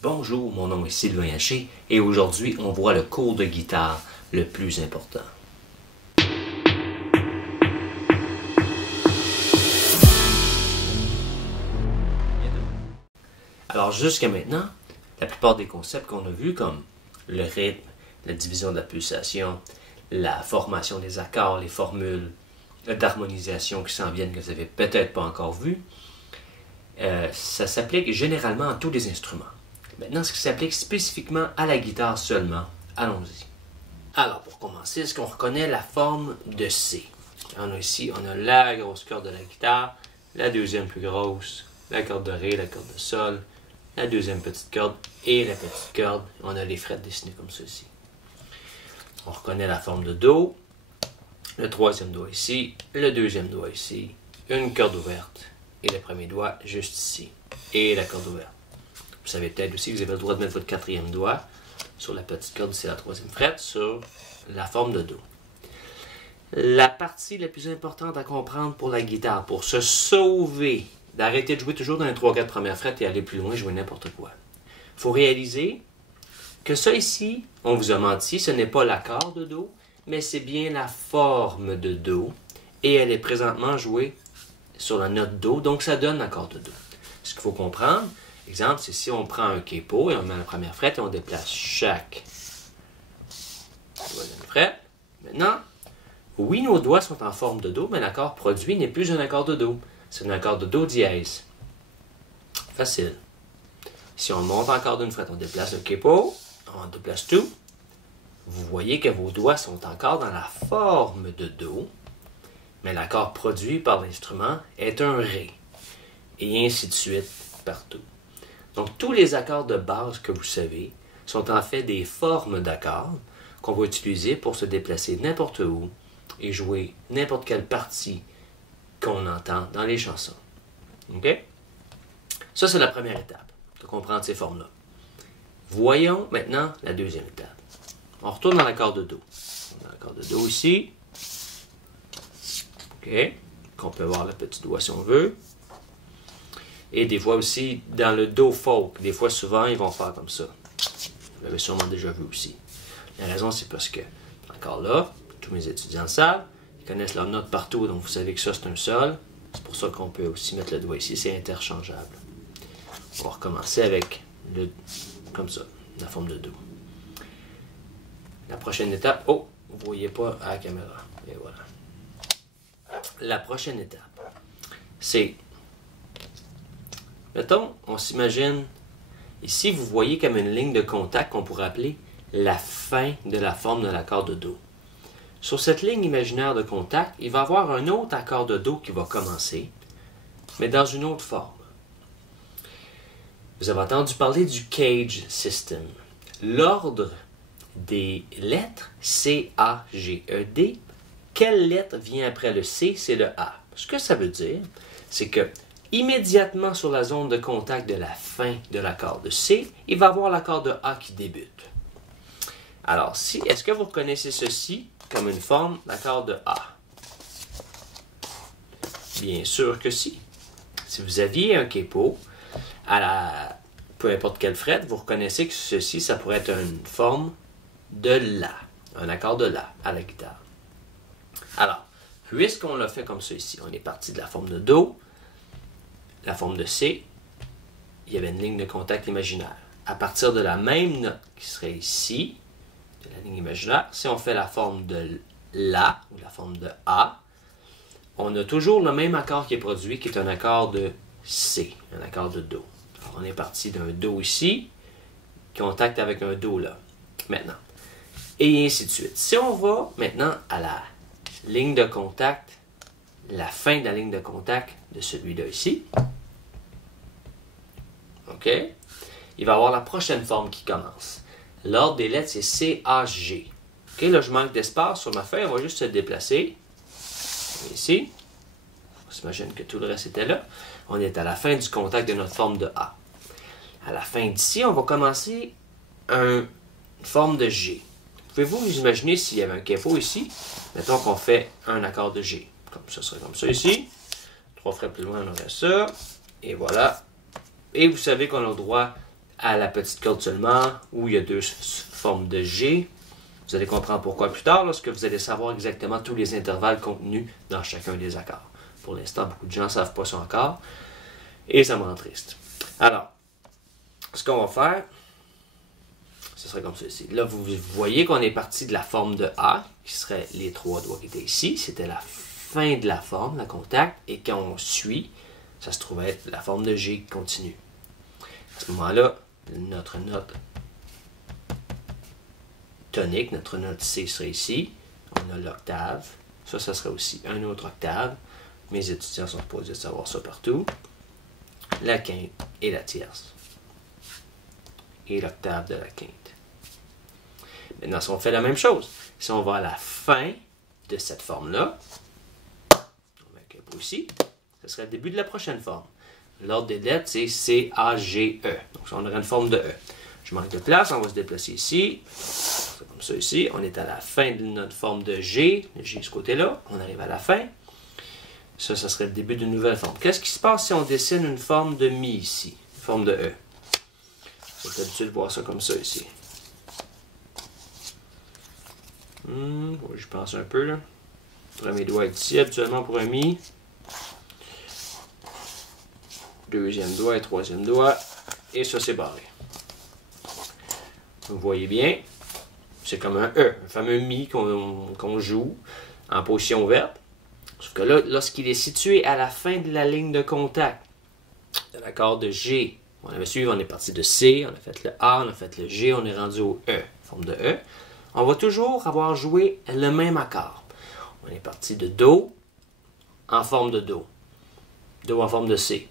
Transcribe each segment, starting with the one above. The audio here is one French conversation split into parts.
Bonjour, mon nom est Sylvain Haché et aujourd'hui on voit le cours de guitare le plus important. Alors jusqu'à maintenant, la plupart des concepts qu'on a vus comme le rythme, la division de la pulsation, la formation des accords, les formules d'harmonisation qui s'en viennent que vous n'avez peut-être pas encore vues, ça s'applique généralement à tous les instruments. Maintenant, ce qui s'applique spécifiquement à la guitare seulement, allons-y. Alors, pour commencer, est-ce qu'on reconnaît la forme de C? On a ici, on a la grosse corde de la guitare, la deuxième plus grosse, la corde de Ré, la corde de Sol, la deuxième petite corde et la petite corde. On a les frettes dessinées comme ceci. On reconnaît la forme de Do, le troisième doigt ici, le deuxième doigt ici, une corde ouverte et le premier doigt juste ici, et la corde ouverte. Vous savez peut-être aussi que vous avez le droit de mettre votre quatrième doigt sur la petite corde, c'est la troisième frette, sur la forme de Do. La partie la plus importante à comprendre pour la guitare, pour se sauver, d'arrêter de jouer toujours dans les 3-4 premières frettes et aller plus loin, jouer n'importe quoi. Il faut réaliser que ça ici, on vous a menti, ce n'est pas l'accord de Do, mais c'est bien la forme de Do, et elle est présentement jouée sur la note Do, donc ça donne l'accord de Do. Ce qu'il faut comprendre, exemple, c'est si on prend un capo et on met la première frette et on déplace chaque troisième frette. Maintenant, oui, nos doigts sont en forme de Do, mais l'accord produit n'est plus un accord de Do. C'est un accord de Do dièse. Facile. Si on monte encore d'une frette, on déplace le capo, on déplace tout. Vous voyez que vos doigts sont encore dans la forme de Do, mais l'accord produit par l'instrument est un Ré. Et ainsi de suite, partout. Donc, tous les accords de base que vous savez sont en fait des formes d'accords qu'on va utiliser pour se déplacer n'importe où et jouer n'importe quelle partie qu'on entend dans les chansons. OK? Ça, c'est la première étape, de comprendre ces formes-là. Voyons maintenant la deuxième étape. On retourne dans l'accord de Do. On a l'accord de Do ici. OK? Qu'on peut voir le petit doigt si on veut. Et des fois aussi, dans le Do folk, des fois, souvent, ils vont faire comme ça. Vous l'avez sûrement déjà vu aussi. La raison, c'est parce que, encore là, tous mes étudiants le savent, ils connaissent leurs notes partout, donc vous savez que ça, c'est un Sol. C'est pour ça qu'on peut aussi mettre le doigt ici, c'est interchangeable. On va recommencer avec le, comme ça, la forme de Do. La prochaine étape, oh, vous ne voyez pas à la caméra. Et voilà. La prochaine étape, c'est... Mettons, on s'imagine, ici vous voyez comme une ligne de contact qu'on pourrait appeler la fin de la forme de l'accord de Do. Sur cette ligne imaginaire de contact, il va y avoir un autre accord de Do qui va commencer, mais dans une autre forme. Vous avez entendu parler du Cage System. L'ordre des lettres C, A, G, E, D, quelle lettre vient après le C? C'est le A. Ce que ça veut dire, c'est que immédiatement sur la zone de contact de la fin de l'accord de C, il va y avoir l'accord de A qui débute. Alors, est-ce que vous reconnaissez ceci comme une forme d'accord de A? Bien sûr que si. Si vous aviez un capo, peu importe quelle frette, vous reconnaissez que ceci, ça pourrait être une forme de La, un accord de La à la guitare. Alors, puisqu'on l'a fait comme ça ici, on est parti de la forme de Do, la forme de C, il y avait une ligne de contact imaginaire. À partir de la même note qui serait ici, de la ligne imaginaire, si on fait la forme de La ou la forme de A, on a toujours le même accord qui est produit, qui est un accord de C, un accord de Do. Alors, on est parti d'un Do ici, contact avec un Do là, maintenant. Et ainsi de suite. Si on va maintenant à la ligne de contact, la fin de la ligne de contact de celui-là ici, OK? Il va y avoir la prochaine forme qui commence. L'ordre des lettres, c'est C, A, G. OK? Là, je manque d'espace sur ma feuille. On va juste se déplacer. Ici. On s'imagine que tout le reste était là. On est à la fin du contact de notre forme de A. À la fin d'ici, on va commencer une forme de G. Pouvez-vous vous imaginer s'il y avait un capo ici? Mettons qu'on fait un accord de G. Comme ça serait comme ça ici. 3 frettes plus loin, on aurait ça. Et voilà. Et vous savez qu'on a le droit à la petite corde seulement, où il y a deux formes de G. Vous allez comprendre pourquoi plus tard, lorsque vous allez savoir exactement tous les intervalles contenus dans chacun des accords. Pour l'instant, beaucoup de gens ne savent pas ça encore, et ça me rend triste. Alors, ce qu'on va faire, ce serait comme ceci. Là, vous voyez qu'on est parti de la forme de A, qui serait les trois doigts qui étaient ici. C'était la fin de la forme, la contact, et quand on suit, ça se trouvait être la forme de G qui continue. À ce moment-là, notre note tonique, notre note C serait ici. On a l'octave. Ça serait aussi un autre octave. Mes étudiants sont supposés savoir ça partout. La quinte et la tierce. Et l'octave de la quinte. Maintenant, si on fait la même chose, si on va à la fin de cette forme-là, on met un capot ici, ce serait le début de la prochaine forme. L'ordre des lettres, c'est C, A, G, E. Donc, on aurait une forme de E. Je manque de place, on va se déplacer ici. C'est comme ça ici. On est à la fin de notre forme de G. Le G de ce côté-là. On arrive à la fin. Ça serait le début d'une nouvelle forme. Qu'est-ce qui se passe si on dessine une forme de Mi ici? Une forme de E. Vous avez l'habitude de voir ça comme ça ici. Je pense un peu là. Premier doigt est ici, habituellement pour un Mi. Deuxième doigt et troisième doigt. Et ça, c'est barré. Vous voyez bien, c'est comme un E, un fameux Mi qu'on joue en position verte. Sauf que là, lorsqu'il est situé à la fin de la ligne de contact de l'accord de G, on avait suivi, on est parti de C, on a fait le A, on a fait le G, on est rendu au E, forme de E. On va toujours avoir joué le même accord. On est parti de Do en forme de Do. Do en forme de C.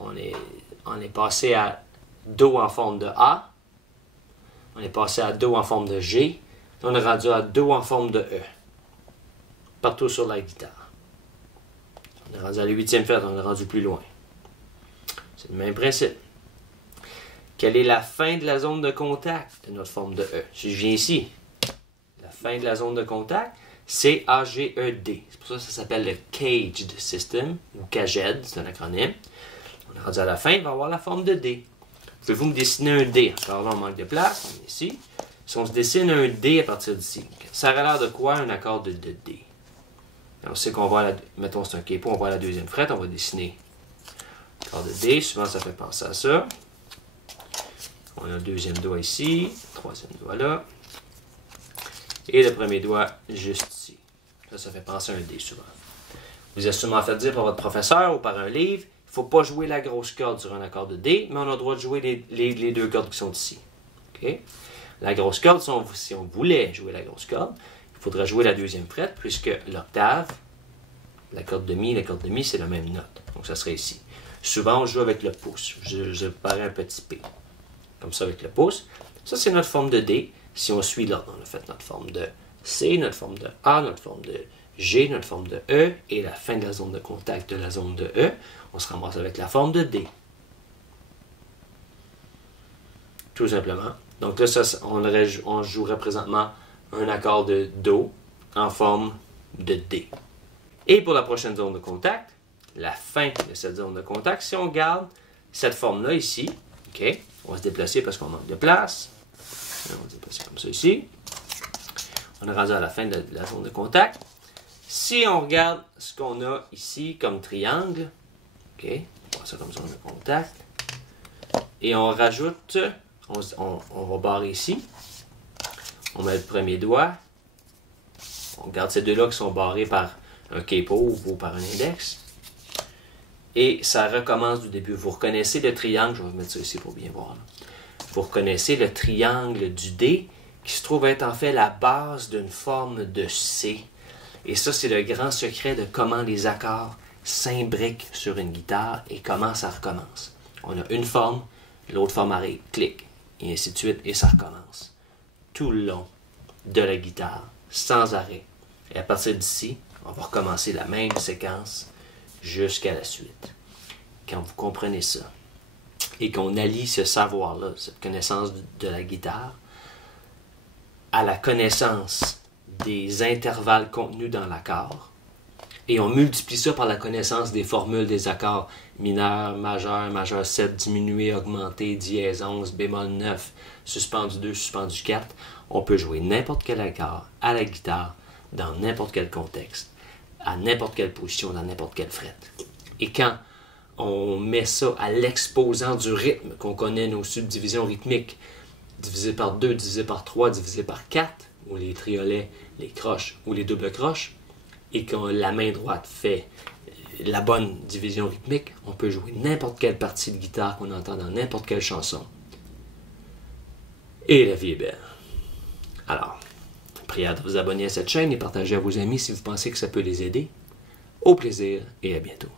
On est passé à Do en forme de A. On est passé à Do en forme de G. On est rendu à Do en forme de E. Partout sur la guitare. On est rendu à la 8e fête, on est rendu plus loin. C'est le même principe. Quelle est la fin de la zone de contact de notre forme de E? Si je viens ici, la fin de la zone de contact, c'est C-A-G-E-D. C'est pour ça que ça s'appelle le Caged System, ou CAGED, c'est un acronyme. On est rendu à la fin, il va avoir la forme de D. Pouvez-vous me dessiner un D? Encore là, on manque de place, on est ici. Si on se dessine un D à partir d'ici, ça aurait l'air de quoi un accord de D? On sait qu'on va, mettons c'est un capo, on va à la deuxième frette, on va dessiner l'accord de D. Souvent, ça fait penser à ça. On a le deuxième doigt ici, le troisième doigt là. Et le premier doigt juste ici. Ça fait penser à un D souvent. Vous avez sûrement fait dire par votre professeur ou par un livre, il ne faut pas jouer la grosse corde sur un accord de D, mais on a le droit de jouer les deux cordes qui sont ici. Okay? La grosse corde, si on voulait jouer la grosse corde, il faudrait jouer la deuxième frette, puisque l'octave, la corde de Mi, c'est la même note. Donc ça serait ici. Souvent, on joue avec le pouce. Je parais un petit P. Comme ça avec le pouce. Ça, c'est notre forme de D. Si on suit l'ordre, on a fait notre forme de C, notre forme de A, notre forme de G, notre forme de E, et la fin de la zone de contact de la zone de E, on se ramasse avec la forme de D. Tout simplement. Donc là, on jouerait présentement un accord de Do en forme de D. Et pour la prochaine zone de contact, la fin de cette zone de contact, si on garde cette forme-là ici, OK, on va se déplacer parce qu'on manque de place. On va se déplacer comme ça ici. On est rendu à la fin de la zone de contact. Si on regarde ce qu'on a ici comme triangle, OK, on va ça comme zone de contact. Et on rajoute, on va barrer ici. On met le premier doigt. On garde ces deux-là qui sont barrés par un capo ou par un index. Et ça recommence du début. Vous reconnaissez le triangle, je vais vous mettre ça ici pour bien voir. Là. Vous reconnaissez le triangle du D qui se trouve être en fait la base d'une forme de C. Et ça, c'est le grand secret de comment les accords s'imbriquent sur une guitare et comment ça recommence. On a une forme, l'autre forme arrive, clic, et ainsi de suite, et ça recommence. Tout le long de la guitare, sans arrêt. Et à partir d'ici, on va recommencer la même séquence jusqu'à la suite. Quand vous comprenez ça, et qu'on allie ce savoir-là, cette connaissance de la guitare, à la connaissance des intervalles contenus dans l'accord, Et on multiplie ça par la connaissance des formules des accords mineur, majeur, majeur 7, diminué, augmenté, dièse 11, bémol 9, suspendu 2, suspendu 4. On peut jouer n'importe quel accord à la guitare, dans n'importe quel contexte, à n'importe quelle position, dans n'importe quelle frette. Et quand on met ça à l'exposant du rythme, qu'on connaît nos subdivisions rythmiques, divisé par 2, divisé par 3, divisé par 4, ou les triolets, les croches ou les doubles croches, et que la main droite fait la bonne division rythmique, on peut jouer n'importe quelle partie de guitare qu'on entend dans n'importe quelle chanson. Et la vie est belle. Alors, prière de vous abonner à cette chaîne et partager à vos amis si vous pensez que ça peut les aider. Au plaisir et à bientôt.